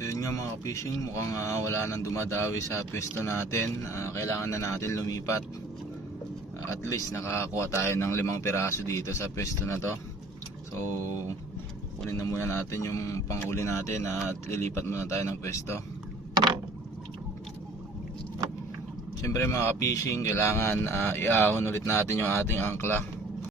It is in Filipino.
So yun nga mga fishing, mukhang wala nang dumadawi sa pwesto natin. Kailangan na natin lumipat. At least nakakakuha tayo ng 5 piraso dito sa pwesto na to. So kunin na muna natin yung panghuli natin at lilipat muna tayo ng pwesto. Siyempre mga fishing, kailangan iahon ulit natin yung ating angkla.